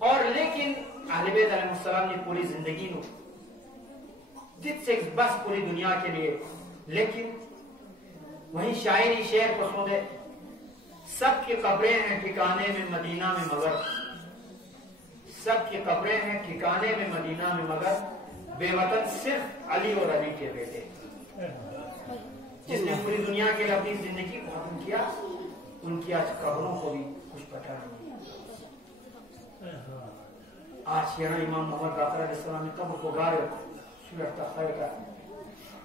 और लेकिन अहले बैत अलैहिस्सलाम ने पूरी जिंदगी नु जित से बस पूरी दुनिया के लिए, लेकिन वही शायरी शेर पसंद है, सबकी कब्रें हैं ठिकाने में मदीना में मगर, सबकी कब्रें हैं ठिकाने में मदीना में मगर, बेवतन सिर्फ अली और अली के बेटे। जिसने पूरी दुनिया के लिए अपनी जिंदगी को खत्म किया, उनकी आज कब्रों को भी कुछ पता नहीं। आज यहाँ इमाम मोहम्मद बाकर अलैहिस्सलाम ने कब्र को गा रहे खैर का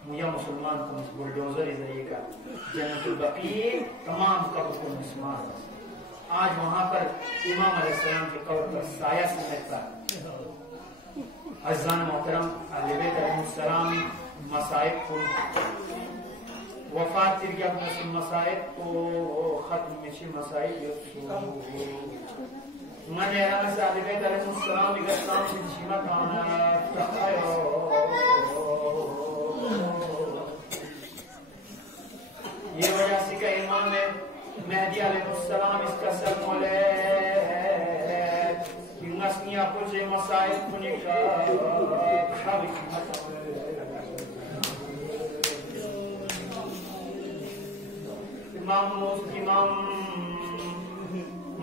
मुझे मुसलमान को इस बुलडोजर जरिए का जन्नतुल बकी तमाम कब्र को मिसमार। आज वहां पर इमाम अलैहिस्सलाम के कब्र पर साया समेटता। अज़ान मोहतरम अहले बैत अलैहिस्सलाम मसाइब को वफात तिरगिया मसाइब को खत्म मिशी मसाइब मन अहले बैत अलैहिस्सलाम इस्लाम से शिमा काना तखायो। ये वजह से का इमाम मेहदी अलैहिस्सलाम इसका सर मोले नस्निया पुजे मसाइब पुनिका इमाम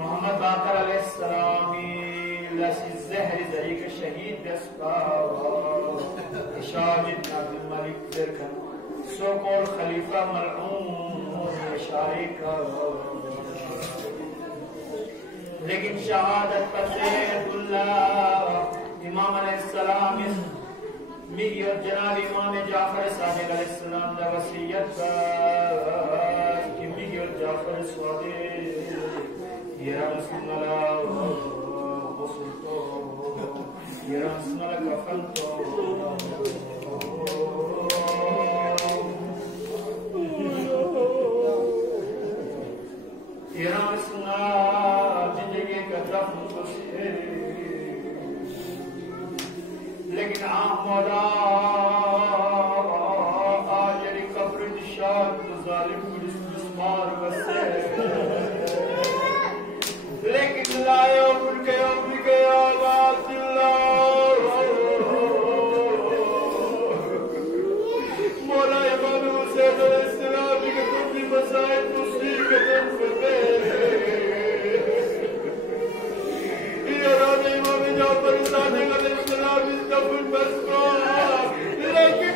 मोहम्मद बाकर अलैहिस्सलाम लसी ज़हर जरी के शहीद दस्ता शाहिद अब्दुल मलिक ज़रकन सोकोल खलीफा मरहूम शारिका, लेकिन शहादत पर इमाम अलैहिस्सलाम मिगी और जनाब इमाम जाफर सादिक अलैहिस्सलाम दा वसीयत कि मिगी और जाफर सादिक ये रसूलुल्लाह गुस्ल तो ये रसूलुल्लाह कफन तो लेकिन आप मौला आज कब्र निशान जालिम मिस्मार वसे, लेकिन लायो उनके आवाज मौला इमाम हुसैन अलैहिस्सलाम के तुम मसाइब मुसीबतन फते इमाम जाफर सादिक अलैहिस्सलाम इस्तफुल बस्मा, लेकिन